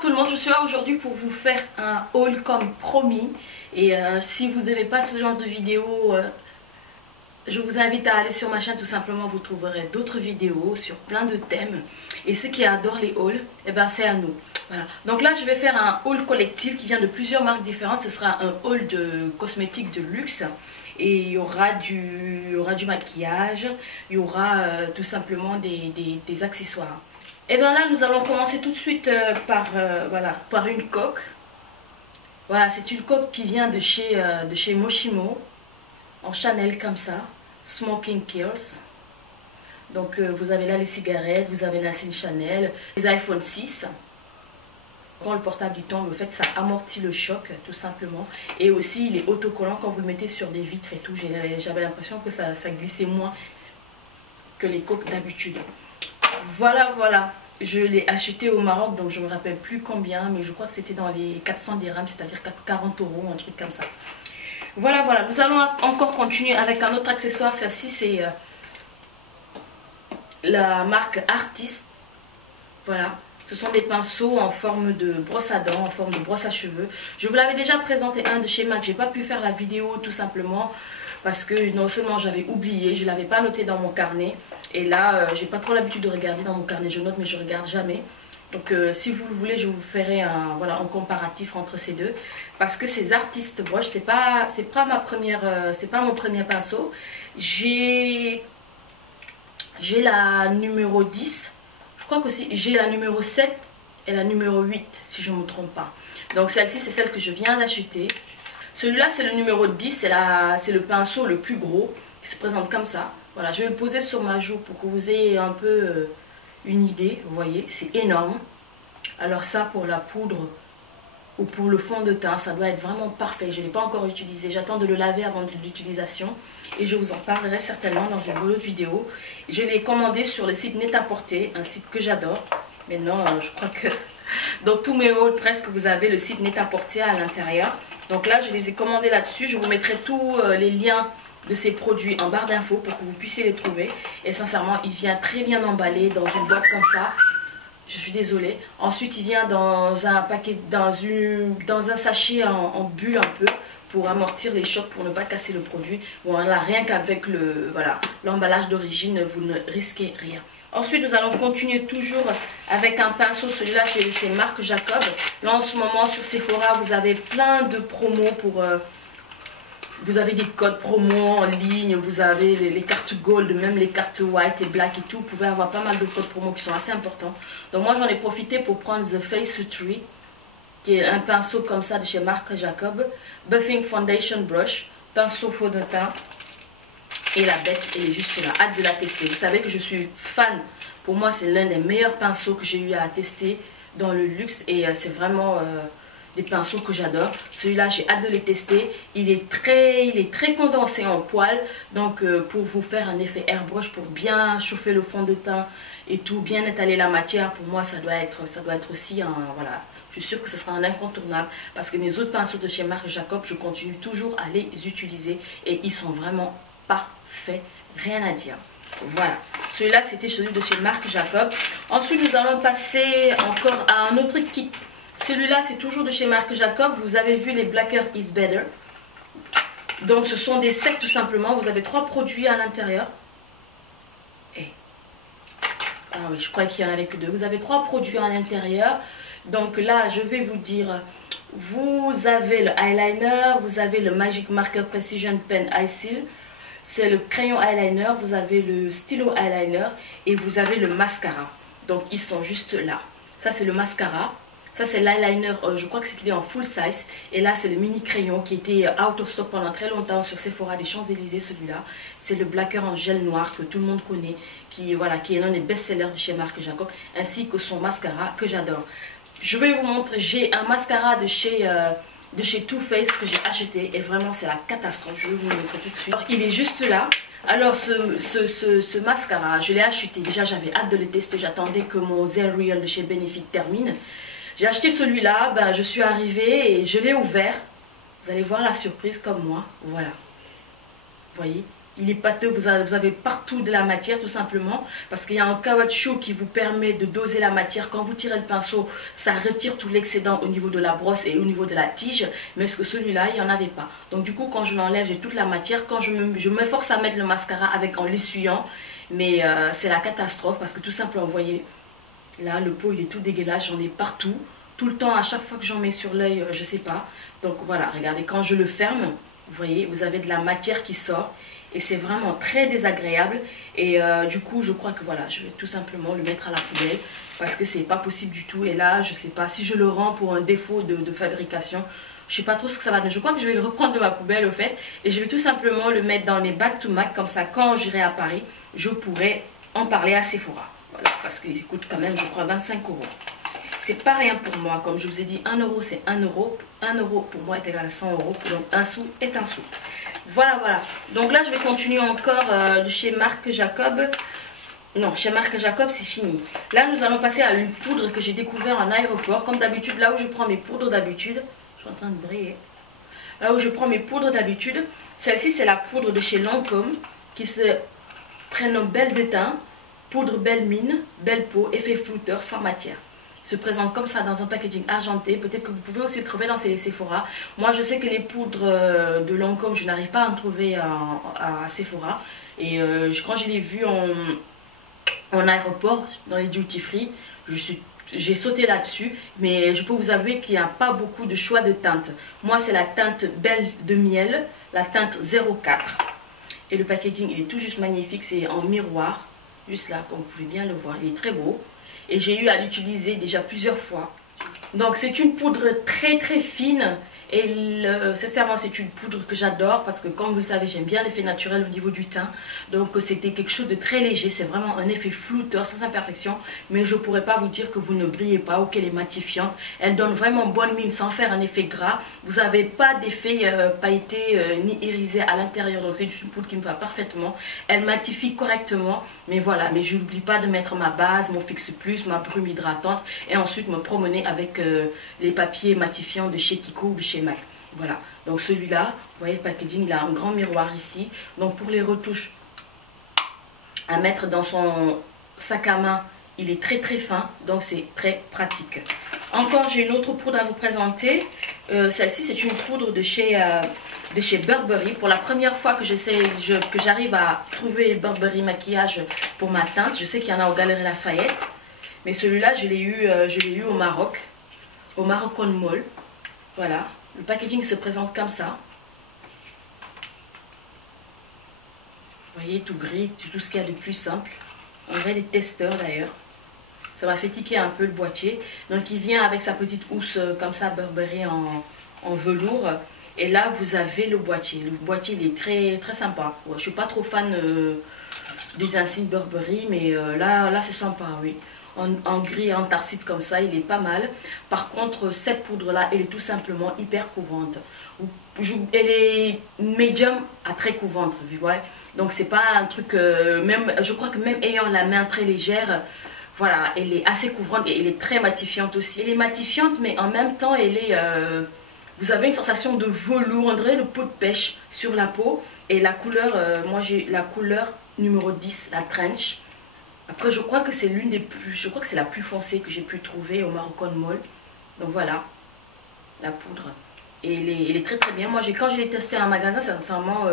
tout le monde, je suis là aujourd'hui pour vous faire un haul comme promis. Et si vous n'aimez pas ce genre de vidéo, je vous invite à aller sur ma chaîne. Tout simplement, vous trouverez d'autres vidéos sur plein de thèmes. Et ceux qui adorent les hauls, eh ben, c'est à nous. Voilà. Donc là, je vais faire un haul collectif qui vient de plusieurs marques différentes. Ce sera un haul de cosmétiques de luxe. Et il y aura du maquillage, il y aura tout simplement des accessoires. Et bien là, nous allons commencer tout de suite par une coque. Voilà, c'est une coque qui vient de chez Moschino, en Chanel comme ça, Smoking Kills. Donc vous avez là les cigarettes, vous avez la Chanel, les iPhone 6. Quand le portable il tombe, en fait, ça amortit le choc, tout simplement. Et aussi, il est autocollant quand vous le mettez sur des vitres et tout. J'avais l'impression que ça glissait moins que les coques d'habitude. Voilà. Je l'ai acheté au Maroc, donc je ne me rappelle plus combien, mais je crois que c'était dans les 400 dirhams, c'est-à-dire 40 €, un truc comme ça. Voilà. Nous allons encore continuer avec un autre accessoire. Celle-ci, c'est la marque Artist. Voilà. Ce sont des pinceaux en forme de brosse à dents, en forme de brosse à cheveux. Je vous l'avais déjà présenté un de chez MAC. J'ai pas pu faire la vidéo tout simplement parce que non seulement j'avais oublié, je ne l'avais pas noté dans mon carnet. Et là, j'ai pas trop l'habitude de regarder dans mon carnet. Je note mais je regarde jamais. Donc si vous le voulez, je vous ferai un comparatif entre ces deux. Parce que ces Artist Brush, c'est pas mon premier pinceau. J'ai la numéro 10. Je crois qu'aussi j'ai la numéro 7 et la numéro 8 si je ne me trompe pas. Donc celle-ci c'est celle que je viens d'acheter. Celui-là c'est le numéro 10, c'est le pinceau le plus gros qui se présente comme ça. Voilà, je vais le poser sur ma joue pour que vous ayez un peu une idée. Vous voyez, c'est énorme. Alors ça pour la poudre ou pour le fond de teint, ça doit être vraiment parfait. Je ne l'ai pas encore utilisé, j'attends de le laver avant l'utilisation. Et je vous en parlerai certainement dans une autre vidéo. Je l'ai commandé sur le site Net-à-Porter, un site que j'adore. Maintenant, je crois que dans tous mes hauls, presque, vous avez le site Net-à-Porter à l'intérieur. Donc là, je les ai commandés là-dessus. Je vous mettrai tous les liens de ces produits en barre d'infos pour que vous puissiez les trouver. Et sincèrement, il vient très bien emballé dans une boîte comme ça. Je suis désolée. Ensuite, il vient dans un paquet, dans un sachet en bulle un peu, pour amortir les chocs, pour ne pas casser le produit. Bon, là, rien qu'avec l'emballage d'origine, vous ne risquez rien. Ensuite, nous allons continuer toujours avec un pinceau. Celui-là, c'est marque Jacob. Là, en ce moment, sur Sephora, vous avez plein de promos pour... vous avez des codes promo en ligne, vous avez les cartes gold, même les cartes white et black et tout. Vous pouvez avoir pas mal de codes promo qui sont assez importants. Donc moi, j'en ai profité pour prendre The Face Tree, qui est un pinceau comme ça de chez marque Jacob. Buffing Foundation Brush, pinceau faux de teint. Et la bête, elle est juste là. Hâte de la tester. Vous savez que je suis fan. Pour moi, c'est l'un des meilleurs pinceaux que j'ai eu à tester dans le luxe. Et c'est vraiment des pinceaux que j'adore. Celui-là, j'ai hâte de les tester. Il est très condensé en poil. Donc, pour vous faire un effet airbrush, pour bien chauffer le fond de teint et tout, bien étaler la matière, pour moi, ça doit être aussi un... Voilà. Je suis sûre que ce sera un incontournable parce que mes autres pinceaux de chez marque Jacob, je continue toujours à les utiliser et ils sont vraiment parfaits, rien à dire. Voilà, celui-là c'était celui de chez marque Jacob. Ensuite nous allons passer encore à un autre kit. Celui-là c'est toujours de chez marque Jacob. Vous avez vu les Blacker is Better. Donc ce sont des sets tout simplement. Vous avez 3 produits à l'intérieur. Ah oui, je crois qu'il y en avait que 2. Vous avez 3 produits à l'intérieur. Donc là, je vais vous dire, vous avez le eyeliner, vous avez le Magic Marker Precision Pen Eye Seal, c'est le crayon eyeliner, vous avez le stylo eyeliner et vous avez le mascara. Donc ils sont juste là. Ça c'est le mascara, ça c'est l'eyeliner, je crois que c'est en full size. Et là c'est le mini crayon qui était out of stock pendant très longtemps sur Sephora des Champs-Élysées. Celui-là, c'est le blacker en gel noir que tout le monde connaît, qui est l'un des best-sellers de chez marque Jacob, ainsi que son mascara que j'adore. Je vais vous montrer, j'ai un mascara de chez Too Faced que j'ai acheté et vraiment c'est la catastrophe, je vais vous le montrer tout de suite. Alors, il est juste là. Alors ce mascara, je l'ai acheté, déjà j'avais hâte de le tester, j'attendais que mon Zero Real de chez Benefit termine. J'ai acheté celui-là, ben, je suis arrivée et je l'ai ouvert. Vous allez voir la surprise comme moi, voilà. Vous voyez, il est pâteux, vous avez partout de la matière tout simplement, parce qu'il y a un caoutchouc qui vous permet de doser la matière. Quand vous tirez le pinceau, ça retire tout l'excédent au niveau de la brosse et au niveau de la tige, mais ce que celui-là, il n'y en avait pas. Donc du coup, quand je l'enlève, j'ai toute la matière. Quand je m'efforce à mettre le mascara en l'essuyant, mais c'est la catastrophe, parce que tout simplement, vous voyez, là, le pot, il est tout dégueulasse, j'en ai partout. Tout le temps, à chaque fois que j'en mets sur l'œil, je sais pas. Donc voilà, regardez, quand je le ferme, vous voyez, vous avez de la matière qui sort. Et c'est vraiment très désagréable. Et du coup, je crois que voilà, je vais tout simplement le mettre à la poubelle. Parce que c'est pas possible du tout. Et là, je sais pas, si je le rends pour un défaut de fabrication, je sais pas trop ce que ça va donner. Je crois que je vais le reprendre de ma poubelle au fait. Et je vais tout simplement le mettre dans mes back to Mac. Comme ça, quand j'irai à Paris, je pourrai en parler à Sephora. Voilà, parce qu'ils coûtent quand même, je crois, 25 €. C'est pas rien pour moi. Comme je vous ai dit, 1 € c'est 1 €. 1 € pour moi est égal à 100 €. Donc un sou est un sou. Voilà, voilà. Donc là, je vais continuer encore de chez Marc Jacob. Non, chez Marc Jacob, c'est fini. Là, nous allons passer à une poudre que j'ai découvert en aéroport. Comme d'habitude, là où je prends mes poudres d'habitude. Je suis en train de briller. Là où je prends mes poudres d'habitude. Celle-ci, c'est la poudre de chez Lancôme qui se prénomme Belle de teint. Poudre belle mine, belle peau, effet flouteur, sans matière. Se présente comme ça dans un packaging argenté. Peut-être que vous pouvez aussi le trouver dans ces Sephora. Moi, je sais que les poudres de Lancôme, je n'arrive pas à en trouver à Sephora. Et quand je l'ai vu en aéroport, dans les duty free, j'ai sauté là-dessus. Mais je peux vous avouer qu'il n'y a pas beaucoup de choix de teintes. Moi, c'est la teinte Belle de Miel, la teinte 04. Et le packaging, il est tout juste magnifique. C'est en miroir, juste là, comme vous pouvez bien le voir. Il est très beau. Et j'ai eu à l'utiliser déjà plusieurs fois. Donc c'est une poudre très très fine. Et sincèrement, c'est une poudre que j'adore parce que comme vous le savez, j'aime bien l'effet naturel au niveau du teint. Donc c'était quelque chose de très léger. C'est vraiment un effet flouteur sans imperfection. Mais je ne pourrais pas vous dire que vous ne brillez pas ou qu'elle est matifiante. Elle donne vraiment bonne mine sans faire un effet gras. Vous n'avez pas d'effet pailleté ni irisé à l'intérieur. Donc c'est une poudre qui me va parfaitement. Elle matifie correctement. Mais voilà, mais je n'oublie pas de mettre ma base, mon Fix Plus, ma brume hydratante. Et ensuite me promener avec les papiers matifiants de chez Kiko ou de chez MAC. Voilà, donc celui-là, vous voyez le packaging, il a un grand miroir ici. Donc pour les retouches à mettre dans son sac à main, il est très très fin, donc c'est très pratique. Encore, j'ai une autre poudre à vous présenter. Celle-ci, c'est une poudre de chez Burberry. Pour la première fois que j'arrive à trouver Burberry maquillage pour ma teinte, je sais qu'il y en a au Galeries Lafayette. Mais celui-là, je l'ai eu au Maroc, au Moroccan Mall. Voilà, le packaging se présente comme ça. Vous voyez, tout gris, tout ce qu'il y a de plus simple. On dirait les testeurs d'ailleurs. Ça m'a fait tiquer un peu le boîtier. Donc il vient avec sa petite housse comme ça, Burberry en velours. Et là, vous avez le boîtier. Le boîtier, il est très, très sympa. Ouais, je ne suis pas trop fan des insignes Burberry, mais là c'est sympa, oui. En gris anthracite comme ça, il est pas mal. Par contre, cette poudre-là, elle est tout simplement hyper couvrante. Elle est médium à très couvrante, vous voyez. Donc c'est pas un truc, même, je crois que même ayant la main très légère, voilà, elle est assez couvrante et elle est très matifiante aussi. Elle est matifiante, mais en même temps, elle est, vous avez une sensation de velours, on dirait le pot de pêche sur la peau. Et la couleur, moi j'ai la couleur numéro 10, la Trench. Après, je crois que c'est l'une des plus, je crois que c'est la plus foncée que j'ai pu trouver au Moroccan Mall. Donc voilà, la poudre. Et elle est très très bien. Moi, quand je l'ai testé en magasin, sincèrement,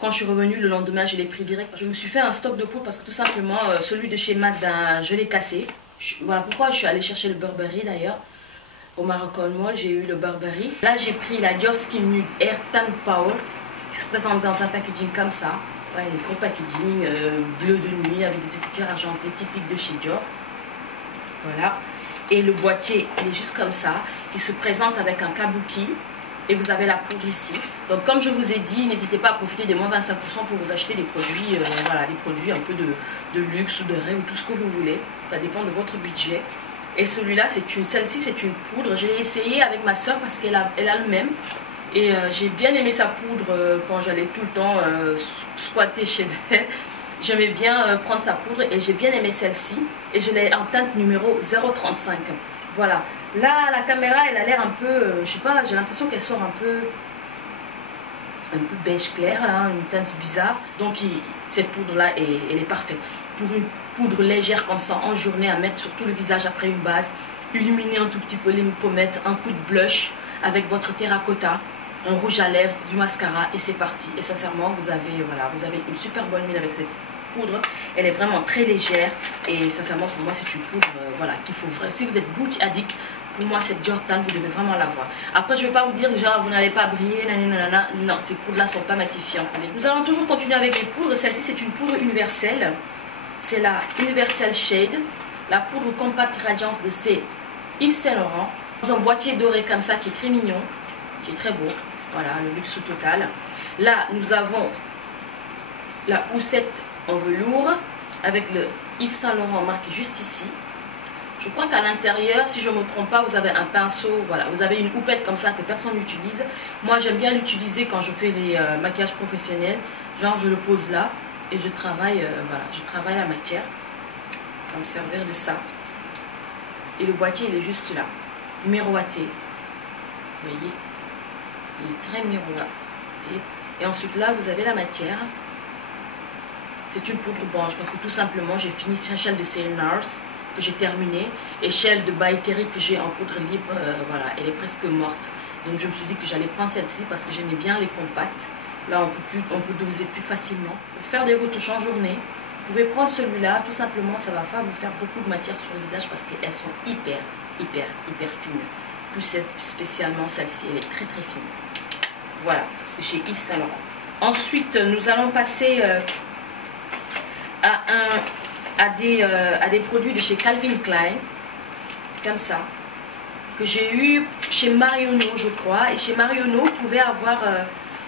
quand je suis revenue le lendemain, je l'ai pris direct. Je me suis fait un stock de poudre parce que tout simplement, celui de chez MAC, ben, je l'ai cassé. Voilà pourquoi je suis allée chercher le Burberry d'ailleurs. Au Moroccan Mall, j'ai eu le Burberry. Là, j'ai pris la Dior Skin Nude Air Tan Power qui se présente dans un packaging comme ça. Ouais, les gros packaging bleu de nuit avec des écouteurs argentées typiques de chez Dior. Voilà. Et le boîtier, il est juste comme ça. Il se présente avec un kabuki. Et vous avez la poudre ici. Donc comme je vous ai dit, n'hésitez pas à profiter des moins 25% pour vous acheter des produits, voilà, des produits un peu de luxe ou de rêve ou tout ce que vous voulez. Ça dépend de votre budget. Et celui-là, celle-ci c'est une poudre. Je l'ai essayé avec ma soeur parce qu'elle a le même. Et j'ai bien aimé sa poudre quand j'allais tout le temps squatter chez elle. J'aimais bien prendre sa poudre et j'ai bien aimé celle-ci. Et je l'ai en teinte numéro 035. Voilà. Là, la caméra, elle a l'air un peu, je sais pas, j'ai l'impression qu'elle sort un peu. un peu beige clair, hein, une teinte bizarre. Donc cette poudre-là, elle est parfaite. Pour une poudre légère comme ça, en journée, à mettre sur tout le visage après une base, illuminer un tout petit peu les pommettes, un coup de blush avec votre terracotta, un rouge à lèvres, du mascara et c'est parti. Et sincèrement, vous avez, voilà, vous avez une super bonne mine avec cette poudre. Elle est vraiment très légère et sincèrement pour moi c'est une poudre voilà, qu'il faut vraiment. Si vous êtes beauty addict, pour moi cette Dior Tan, vous devez vraiment l'avoir. Après je ne vais pas vous dire genre vous n'allez pas briller, nanana. Non, ces poudres là ne sont pas matifiantes. Nous allons toujours continuer avec les poudres. Celle-ci c'est une poudre universelle. C'est la Universal Shade. La poudre Compact Radiance de chez Yves Saint Laurent. Dans un boîtier doré comme ça qui est très mignon, qui est très beau. Voilà, le luxe total. Là nous avons la houssette en velours avec le Yves Saint Laurent marqué juste ici. Je crois qu'à l'intérieur, si je ne me trompe pas, vous avez un pinceau, voilà, vous avez une houppette comme ça que personne n'utilise. Moi j'aime bien l'utiliser quand je fais les maquillages professionnels, genre je le pose là et je travaille, voilà, je travaille la matière. Je vais me servir de ça. Et le boîtier il est juste là, miroité, vous voyez, il est très miroité. Et ensuite là vous avez la matière. C'est une poudre blanche parce que tout simplement j'ai fini Shell de Sailor Nars que j'ai terminé et Shell de By Terry que j'ai en poudre libre, voilà, elle est presque morte. Donc je me suis dit que j'allais prendre celle-ci parce que j'aimais bien les compacts. Là on peut doser plus facilement. Pour faire des retouches en journée, vous pouvez prendre celui-là, tout simplement ça va pas vous faire beaucoup de matière sur le visage parce qu'elles sont hyper fines. Plus spécialement celle-ci, elle est très fine. Voilà, chez Yves Saint Laurent. Ensuite nous allons passer à des produits de chez Calvin Klein, comme ça, que j'ai eu chez Marionneau, je crois. Et chez Marionneau, vous pouvez avoir,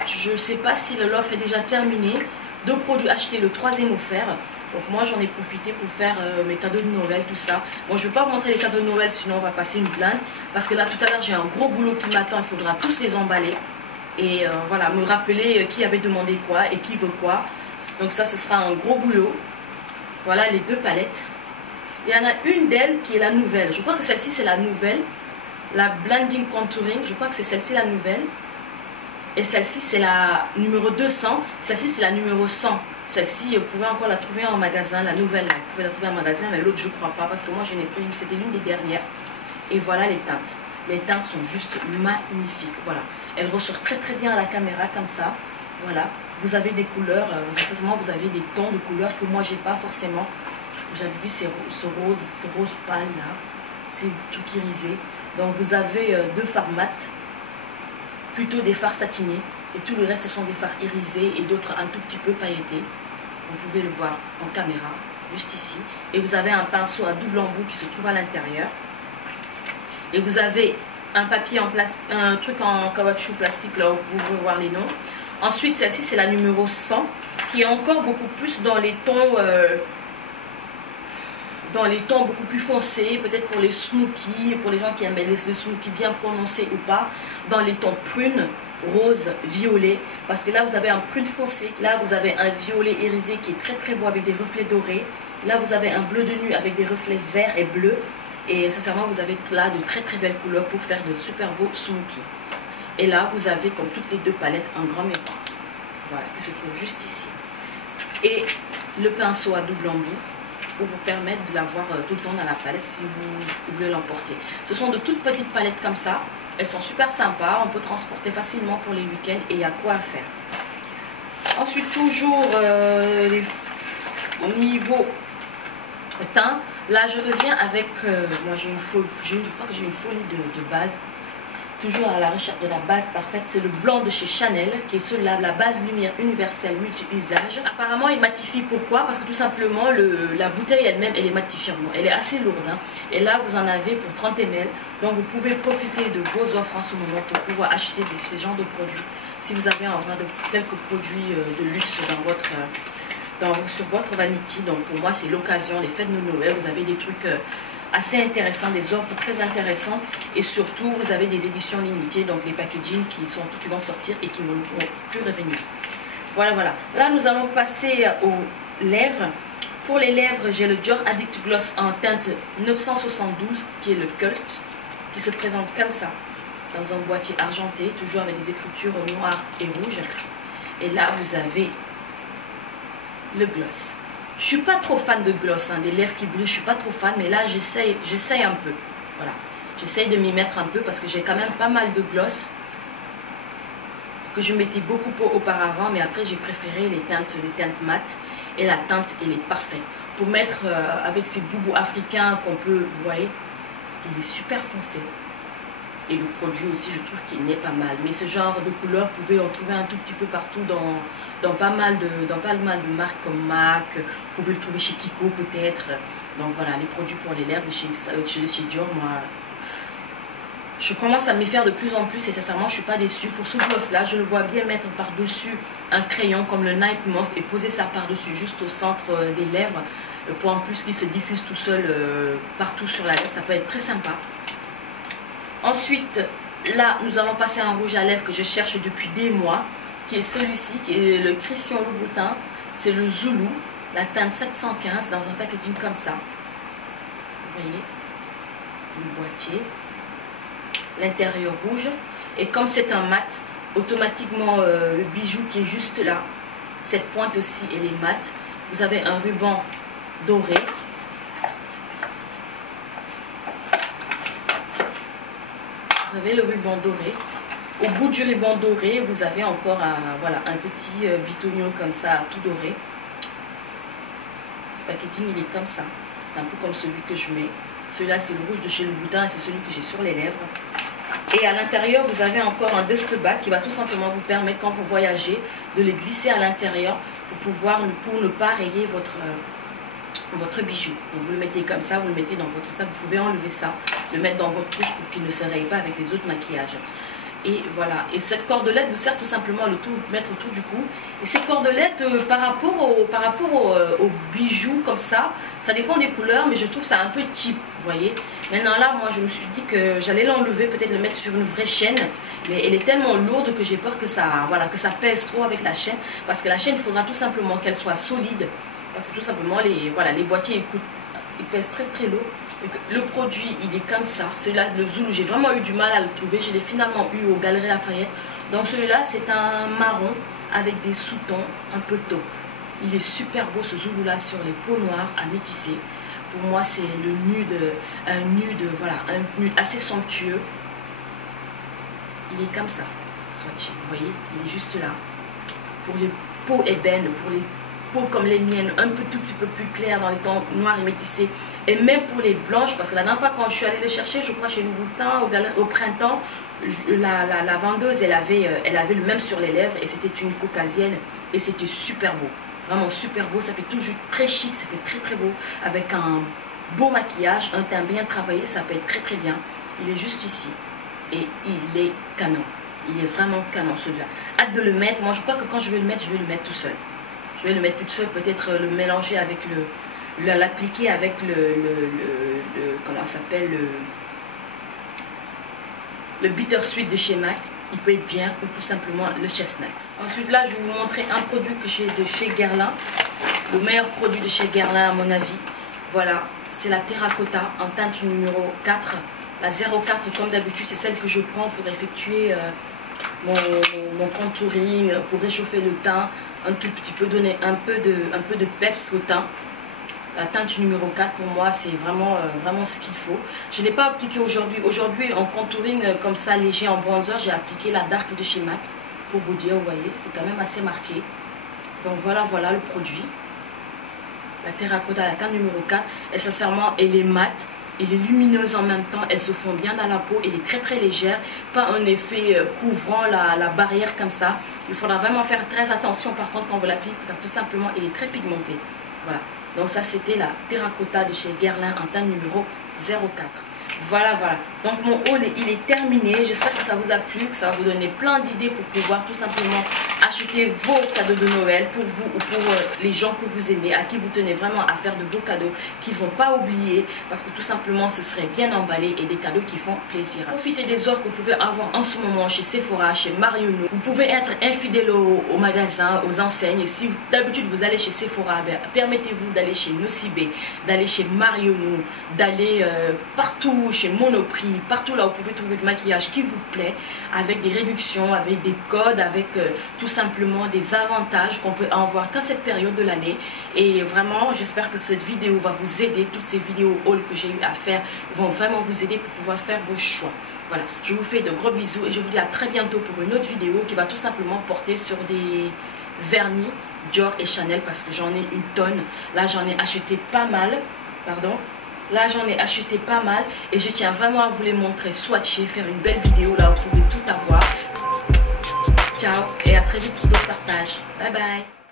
je ne sais pas si l'offre est déjà terminée, 2 produits achetés, le 3e offert. Donc moi, j'en ai profité pour faire mes cadeaux de Noël, tout ça. Bon, je ne vais pas vous montrer les cadeaux de Noël, sinon on va passer une blinde. Parce que là, tout à l'heure, j'ai un gros boulot qui m'attend, il faudra tous les emballer. Et voilà, me rappeler qui avait demandé quoi et qui veut quoi. Donc ça, ce sera un gros boulot. Voilà les 2 palettes. Il y en a une d'elles qui est la nouvelle. Je crois que celle-ci, c'est la nouvelle. La Blending Contouring. Je crois que c'est celle-ci la nouvelle. Et celle-ci, c'est la numéro 200. Celle-ci, c'est la numéro 100. Celle-ci, vous pouvez encore la trouver en magasin. La nouvelle, vous pouvez la trouver en magasin. Mais l'autre, je ne crois pas. Parce que moi, j'en ai pris. C'était l'une des dernières. Et voilà les teintes. Les teintes sont juste magnifiques. Voilà. Elles ressortent très bien à la caméra comme ça. Voilà. Vous avez des couleurs, vous avez des tons de couleurs que moi j'ai pas forcément. J'avais vu ce rose pâle là, c'est tout irisé. Donc vous avez 2 fards mat, plutôt des fards satinés, et tout le reste ce sont des fards irisés et d'autres un tout petit peu pailletés. Vous pouvez le voir en caméra, juste ici. Et vous avez un pinceau à double embout qui se trouve à l'intérieur. Et vous avez un papier en plastique, un truc en caoutchouc plastique là où vous pouvez voir les noms. Ensuite, celle-ci, c'est la numéro 100, qui est encore beaucoup plus dans les tons beaucoup plus foncés, peut-être pour les smokies, pour les gens qui aiment les smokies bien prononcés ou pas, dans les tons prune, rose, violet, parce que là, vous avez un prune foncé, là, vous avez un violet irisé qui est très beau avec des reflets dorés, là, vous avez un bleu de nuit avec des reflets verts et bleus, et sincèrement, vous avez là de très belles couleurs pour faire de super beaux smokies. Et là, vous avez, comme toutes les 2 palettes, un grand miroir. Voilà, qui se trouve juste ici. Et le pinceau à double embout pour vous permettre de l'avoir tout le temps dans la palette si vous voulez l'emporter. Ce sont de toutes petites palettes comme ça. Elles sont super sympas. On peut transporter facilement pour les week-ends et il y a quoi à faire. Ensuite, toujours au niveau teint. Là, je reviens avec... moi, je crois que j'ai une folie de base. Toujours à la recherche de la base parfaite, c'est le blanc de chez Chanel, qui est celui-là, la base lumière universelle multi-usage. Apparemment, il matifie. Pourquoi? Parce que tout simplement, la bouteille elle-même, elle est matifiante. Elle est assez lourde. Hein. Et là, vous en avez pour 30 ml. Donc, vous pouvez profiter de vos offres en ce moment pour pouvoir acheter ce genre de produits. Si vous avez envie de quelques produits de luxe sur votre vanity. Donc, pour moi, c'est l'occasion, les fêtes de Noël. Vous avez des trucs... assez intéressant, des offres très intéressantes et surtout vous avez des éditions limitées, donc les packaging qui vont sortir et qui ne vont plus revenir. Voilà. Là nous allons passer aux lèvres. Pour les lèvres, j'ai le Dior Addict Gloss en teinte 972 qui est le Cult, qui se présente comme ça dans un boîtier argenté, toujours avec des écritures noires et rouges. Et là, vous avez le gloss. Je suis pas trop fan de gloss, hein, des lèvres qui brillent, je suis pas trop fan, mais là, j'essaye un peu. Voilà. J'essaye de m'y mettre un peu parce que j'ai quand même pas mal de gloss que je mettais beaucoup auparavant, mais après, j'ai préféré les teintes mates. Et la teinte, elle est parfaite. Pour mettre avec ces boubous africains qu'on peut, vous voyez, il est super foncé. Et le produit aussi, je trouve qu'il n'est pas mal. Mais ce genre de couleur, vous pouvez en trouver un tout petit peu partout dans pas mal de marques comme MAC. Vous pouvez le trouver chez Kiko peut-être. Donc voilà, les produits pour les lèvres chez Dior, moi, je commence à m'y faire de plus en plus et sincèrement, je ne suis pas déçue. Pour ce gloss-là, je le vois bien mettre par-dessus un crayon comme le Night Mauve et poser ça par-dessus, juste au centre des lèvres, pour en plus qu'il se diffuse tout seul partout sur la lèvre. Ça peut être très sympa. Ensuite, là, nous allons passer à un rouge à lèvres que je cherche depuis des mois, qui est celui-ci, qui est le Christian Louboutin. C'est le Zoulou, la teinte 715, dans un packaging comme ça. Vous voyez, le boîtier. L'intérieur rouge, et comme c'est un mat, automatiquement le bijou qui est juste là, cette pointe aussi elle est mat. Vous avez un ruban doré, vous avez le ruban doré. Au bout du ruban doré, vous avez encore voilà, un petit bitonio comme ça, tout doré. Le packaging il est comme ça, c'est un peu comme celui que je mets. Celui-là c'est le rouge de chez Louboutin et c'est celui que j'ai sur les lèvres. Et à l'intérieur, vous avez encore un dust bag qui va tout simplement vous permettre, quand vous voyagez, de les glisser à l'intérieur pour ne pas rayer votre bijou. Donc vous le mettez comme ça, vous le mettez dans votre sac. Vous pouvez enlever ça, le mettre dans votre trousse pour qu'il ne se raye pas avec les autres maquillages. Et voilà. Et cette cordelette vous sert tout simplement à le mettre autour du cou. Et ces cordelettes, par rapport aux bijoux comme ça dépend des couleurs, mais je trouve ça un peu cheap, vous voyez. Maintenant là, moi je me suis dit que j'allais l'enlever, peut-être le mettre sur une vraie chaîne, mais elle est tellement lourde que j'ai peur que ça, voilà, que ça pèse trop avec la chaîne, parce que la chaîne, il faudra tout simplement qu'elle soit solide, parce que tout simplement les boîtiers ils pèsent très très lourd. Le produit il est comme ça. Celui-là, le Zoulou, j'ai vraiment eu du mal à le trouver, je l'ai finalement eu aux Galeries Lafayette. Donc celui-là c'est un marron avec des sous-tons un peu taupe. Il est super beau ce Zoulou là sur les peaux noires à métisser. Pour moi c'est le nude, un nude assez somptueux. Il est comme ça, swatché, vous voyez, il est juste là. Pour les peaux ébènes, pour les peaux comme les miennes, un tout petit peu plus claires dans les tons noirs et métissés. Et même pour les blanches, parce que la dernière fois quand je suis allée les chercher, je crois chez Louboutin au printemps, la vendeuse elle avait le même sur les lèvres et c'était une caucasienne et c'était super beau. Vraiment super beau, ça fait toujours très chic, ça fait très très beau, avec un beau maquillage, un teint bien travaillé, ça peut être très très bien. Il est juste ici et il est canon, il est vraiment canon celui-là. Hâte de le mettre, moi je crois que quand je vais le mettre, je vais le mettre tout seul. Je vais le mettre tout seul, peut-être le mélanger avec l'appliquer avec comment ça s'appelle, le bittersweet de chez MAC. Il peut être bien, ou tout simplement le chestnut. Ensuite là, je vais vous montrer un produit de chez Guerlain. Le meilleur produit de chez Guerlain à mon avis. Voilà, c'est la terracotta en teinte numéro 4. La 04 comme d'habitude, c'est celle que je prends pour effectuer mon contouring, pour réchauffer le teint, un tout petit peu, donner un peu de peps au teint. La teinte numéro 4 pour moi c'est vraiment ce qu'il faut. Je ne l'ai pas appliqué aujourd'hui. Aujourd'hui en contouring comme ça léger en bronzer, j'ai appliqué la dark de chez MAC. Pour vous dire, vous voyez, c'est quand même assez marqué. Donc voilà le produit. La terracotta, la teinte numéro 4. Et sincèrement elle est mate, elle est lumineuse en même temps, elle se fond bien dans la peau, elle est très très légère. Pas un effet couvrant la barrière comme ça. Il faudra vraiment faire très attention par contre quand on l'applique, car tout simplement elle est très pigmentée. Voilà. Donc ça c'était la terracotta de chez Guerlain en teinte numéro 04. Voilà. Donc mon haul il est terminé. J'espère que ça vous a plu, que ça va vous donner plein d'idées pour pouvoir tout simplement acheter vos cadeaux de Noël pour vous ou pour les gens que vous aimez, à qui vous tenez vraiment à faire de beaux cadeaux qu'ils ne vont pas oublier, parce que tout simplement ce serait bien emballé et des cadeaux qui font plaisir. Profitez des offres que vous pouvez avoir en ce moment chez Sephora, chez Marionneau. Vous pouvez être infidèle au magasin, aux enseignes. Et si d'habitude vous allez chez Sephora, permettez-vous d'aller chez Nocibé, d'aller chez Marionneau, d'aller partout chez Monoprix, partout là où vous pouvez trouver du maquillage qui vous plaît, avec des réductions, avec des codes, avec tout simplement des avantages qu'on peut en voir qu'à cette période de l'année. Et vraiment, j'espère que cette vidéo va vous aider. Toutes ces vidéos haul que j'ai eu à faire vont vraiment vous aider pour pouvoir faire vos choix. Voilà, je vous fais de gros bisous et je vous dis à très bientôt pour une autre vidéo qui va tout simplement porter sur des vernis Dior et Chanel, parce que j'en ai une tonne. Là, j'en ai acheté pas mal. Pardon. Là, j'en ai acheté pas mal et je tiens vraiment à vous les montrer, swatcher, faire une belle vidéo. Là, vous pouvez tout avoir. Ciao et à très vite pour d'autres partages. Bye bye.